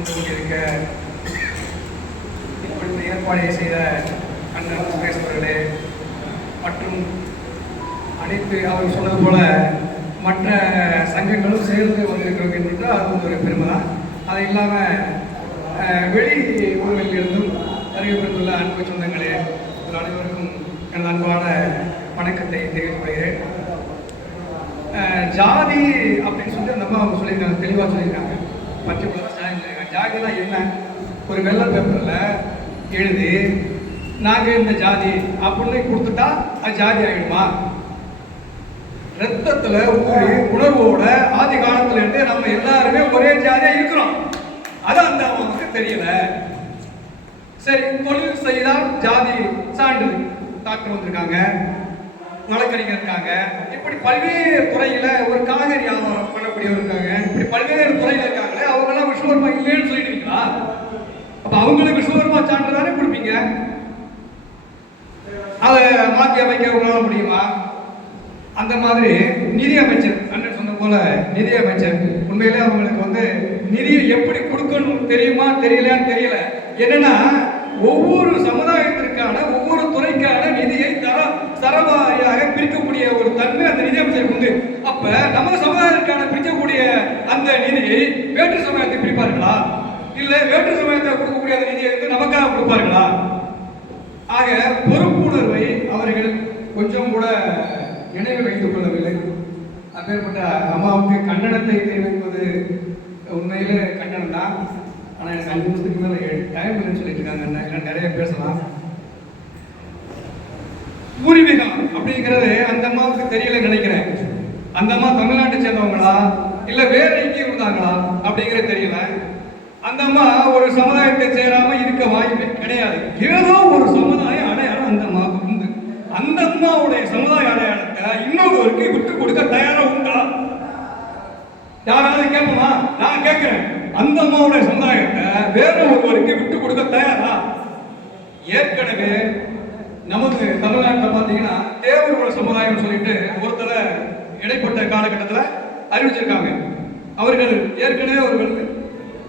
வந்து கொண்டிருக்க இப்படி ஏற்பாடு செய்த அண்ணன் சுரேஷ் அவர்களே மற்றும் அனைத்து அவர் சொன்னது போல மற்ற சங்கங்களும் சேர்ந்து வந்திருக்கிறோம் என்பது அது ஒரு பெருமை தான். அது இல்லாமல் வெளி ஊர்களில் இருந்தும் வருகை புரிந்துள்ள அன்பு சொந்தங்களே அனைவருக்கும் எனது அன்பான வணக்கத்தை தெரிவித்துக் கொள்கிறேன். ஜாதி அப்படின்னு சொல்லி அந்த அம்மா அவங்க சொல்லியிருக்காங்க, தெளிவாக சொல்லியிருக்காங்க. பர்டிகுலராக ஜாதி சொல்லியிருக்காங்க. ஜாதினா என்ன? ஒரு வெள்ளை பேப்பரில் எழுதி நாங்கள் இந்த ஜாதி அப்படின்னு கொடுத்துட்டா அது ஜாதி ஆகிடுமா? ரத்தத்தில் ஊறி உணர்வோட ஆதி காலத்துல இருந்து நம்ம எல்லாருமே ஒரே ஜாதியா இருக்கிறோம். அது அந்த அவங்களுக்கு தெரியல. சரி, தொழில் செய்தால் ஜாதி சான்றிதழ் டாக்டர் வந்திருக்காங்க, வழக்கறிஞர் இருக்காங்க, இப்படி பல்வேறு துறையில ஒரு காய்கறி வியாபாரம் பண்ணக்கூடியவர் இருக்காங்க, இப்படி பல்வேறு துறையில இருக்காங்களே, அவங்க எல்லாம் விஸ்வகர்மா இல்லைன்னு சொல்லிடுவீங்களா? அப்ப அவங்களுக்கு விஸ்வகர்மா சான்று தானே கொடுப்பீங்க. அதை மாற்றி அமைக்க உங்களால முடியுமா? அந்த மாதிரி நிதி அமைச்சர் அண்ணன் சொன்ன போல நிதி அமைச்சர் உண்மையிலே அவங்களுக்கு வந்து நிதியை எப்படி கொடுக்கணும் தெரியுமா தெரியலையான்னு தெரியல. என்னன்னா ஒவ்வொரு சமுதாயத்திற்கான ஒவ்வொரு துறைக்கான நிதியை சரவாரியாக பிரிக்கக்கூடிய ஒரு தன்மை அந்த நிதி அமைச்சருக்கு உண்டு. அப்ப நம்ம சமுதாயத்திற்கான பிரிக்கக்கூடிய அந்த நிதியை வேற்று சமுதாயத்தை பிரிப்பார்களா? இல்ல வேற்று சமுதாயத்தை கொடுக்கக்கூடிய அந்த நிதியை வந்து நமக்காக கொடுப்பார்களா? ஆக பொறுப்புணர்வை அவர்கள் கொஞ்சம் கூட நினைவு வைத்துக் கொள்ளவில்லை. அப்பேற்பட்ட அம்மாவுக்கு கண்டனத்தை தெரிவிப்பது உண்மையிலே கண்டனம் தான். ஆனால் எனக்கு 5 நிமிஷத்துக்கு மேலே டைம் இல்லைன்னு சொல்லிட்டு இருக்காங்க. நிறைய பேசலாம். பூர்வீகம் அப்படிங்கிறது அந்த அம்மாவுக்கு தெரியல நினைக்கிறேன். அந்த அம்மா தமிழ்நாட்டை சேர்ந்தவங்களா இல்லை வேற எங்கேயும் இருந்தாங்களா அப்படிங்கிறது தெரியல. அந்த அம்மா ஒரு சமுதாயத்தை சேராம இருக்க வாய்ப்பே கிடையாது. ஏதோ ஒரு சமுதாய அடையாளம் அந்த அம்மாவுக்கு உண்டு. அந்த அம்மாவுடைய சமுதாய அடையாளத்தை இன்னொருவருக்கு விட்டு கொடுக்க தயாரா உண்டா? யாராவது கேட்போமா? நான் கேட்கிறேன். அந்த அம்மாவுடைய சமுதாயத்தை வேற ஒருவருக்கு விட்டு கொடுக்க தயாரா? ஏற்கனவே நமது தமிழ்நாட்டில் பார்த்தீங்கன்னா தேவர்களோட சமுதாயம் சொல்லிட்டு ஒருத்தர இடைப்பட்ட காலகட்டத்தில் அறிவிச்சிருக்காங்க. அவர்கள் ஏற்கனவே அவர்கள்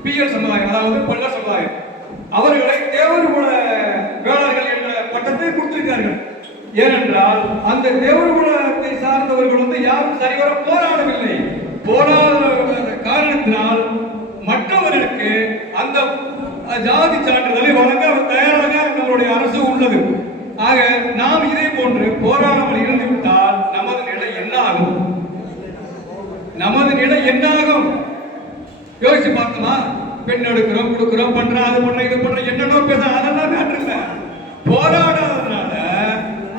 பிஎல் சமுதாயம், அதாவது பல்லர் சமுதாயம், அவர்களை தேவர்குல வேளாளர்கள் என்ற பட்டத்தை கொடுத்திருக்கார்கள். ஏனென்றால் அந்த தேவர்குலத்தை சார்ந்தவர்கள் வந்து யாரும் சரிவர போராடவில்லை. போராடாத காரணத்தினால் மற்றவர்களுக்கு அந்த ஜாதி சான்றிதழை வழங்க தயாராக நம்மளுடைய அரசு உள்ளது. ஆக நாம் இதே போன்று போராடாமல் இருந்துவிட்டால் நமது நிலை என்ன ஆகும்? நமது நிலை என்ன ஆகும்? யோசிச்சு பார்த்தோமா? பெண் எடுக்கிறோம், கொடுக்கிறோம், பண்றோம், அது பண்ற, இது பண்ற, என்னடோ பேச, அதெல்லாம் மேட்டர் இல்ல. போராடாததுனால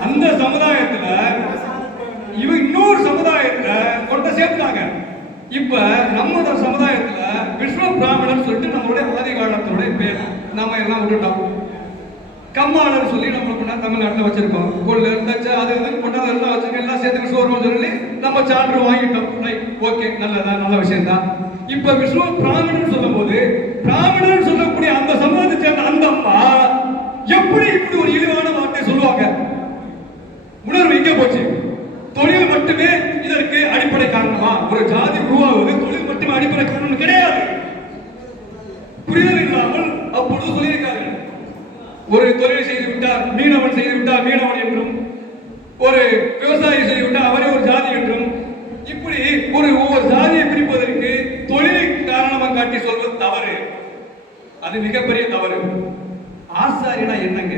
அந்த சமுதாயத்துல இன்னொரு சமுதாயத்தை கொண்டு சேர்த்தாங்க. இப்ப நம்ம சமுதாயத்துல விஸ்வ பிராமணர் சொல்லிட்டு நம்மளுடைய ஆதி காலத்தோட பேர் நம்ம எல்லாம் விட்டுட்டோம். கம்மாளர் சொல்லி நம்ம தமிழ்நாட்டில் வச்சிருக்கோம். கொள்ளு தச்ச அது கொண்டாந்து எல்லாம் வச்சிருக்கோம். எல்லாம் சேர்த்து விஸ்வகர்மா சொல்லி நம்ம சான்று வாங்கிட்டோம். ரைட், ஓகே, நல்லதான், நல்ல விஷயம் தான். இப்ப விஸ்வ பிராமணர் சொல்லும் போது பிராமணர் சொல்லக்கூடிய அந்த சமூகத்தை சேர்ந்த அந்த அம்மா எப்படி இப்படி ஒரு இழிவான வார்த்தை சொல்லுவாங்க? உணர்வு எங்க போச்சு? தொழில் மட்டுமே இதற்கு அடிப்படை காரணமா? ஒரு ஜாதி உருவாகுவது தொழில் மட்டுமே அடிப்படை காரணம் கிடையாது. புரிதல் இல்லாமல் அப்பொழுது சொல்லியிருக்கார்கள். ஒரு தொழில் செய்து விட்டார் மீனவன், செய்து விட்டார் மீனவன் என்றும், ஒரு விவசாயி செய்து விட்டார் அவரே ஒரு ஜாதி என்றும், இப்படி ஒவ்வொரு ஜாதியை பிரிப்பதற்கு தொழிலை காரணமாக காட்டி சொல்வது தவறு. அது மிகப்பெரிய தவறு. ஆசாரியனா என்னங்க?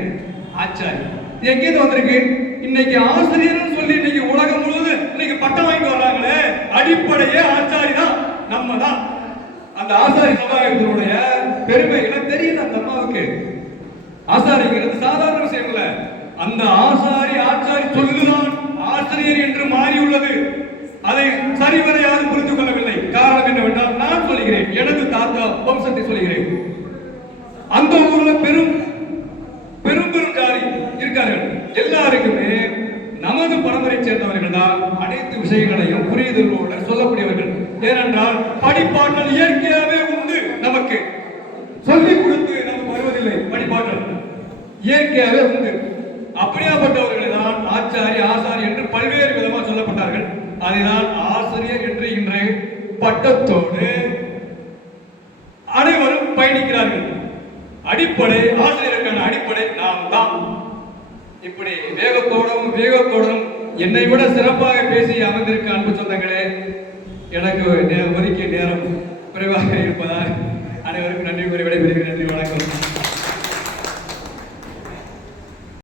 ஆச்சாரி எங்கேருந்து வந்திருக்கு? இன்னைக்கு ஆசிரியர் சொல்லி இன்னைக்கு உலகம் முழுவதும் இன்னைக்கு பட்டம் வாங்கிட்டு வர்றாங்களே, அடிப்படையே ஆச்சாரி தான், நம்ம தான். அந்த ஆசாரி சமுதாயத்தினுடைய பெருமைகளை தெரியல அந்த அம்மாவுக்கு. ஆசாரிங்கிறது சாதாரண விஷயம் இல்ல. அந்த ஆசாரி ஆச்சாரி சொல்லுதான் ஆசிரியர் என்று மாறியுள்ளது. அதை சரிவர யாரும் புரிந்து கொள்ளவில்லை. காரணம் என்னவென்றால் நான் சொல்கிறேன், எனது தாத்தா வம்சத்தை சொல்கிறேன். அந்த ஊர்ல பெரும் பெரும் பெரும் ஜாதி இருக்கார்கள். எல்லாருக்குமே நமது பரம்பரை சேர்ந்தவர்கள் தான் அனைத்து விஷயங்களையும் புரிதலோடு சொல்லக்கூடியவர்கள். ஏனென்றால் படிப்பாற்றல் இயற்கையாகவே உண்டு. நமக்கு சொல்லிக் கொடுத்து நமக்கு வருவதில்லை. படிப்பாற்றல் இயற்கையாகவே உண்டு. அப்படியாப்பட்டவர்களை தான் ஆச்சாரி ஆசாரி என்று பல்வேறு விதமாக சொல்லப்பட்டார்கள். அதனால் ஆசிரியர் என்று இன்றைய பட்டத்தோடு அனைவரும் பயன் அடிப்படை ஆசிரியருக்கான அடிப்படை நாம் தான். இப்படி வேகத்தோடும் என்னை விட சிறப்பாக பேசி அமர்ந்திருக்க அன்பு சொந்தங்களே, எனக்கு ஒதுக்கிய நேரம் குறைவாக இருப்பதால் அனைவருக்கும் நன்றி கூறி விடைபெறுகிறேன்.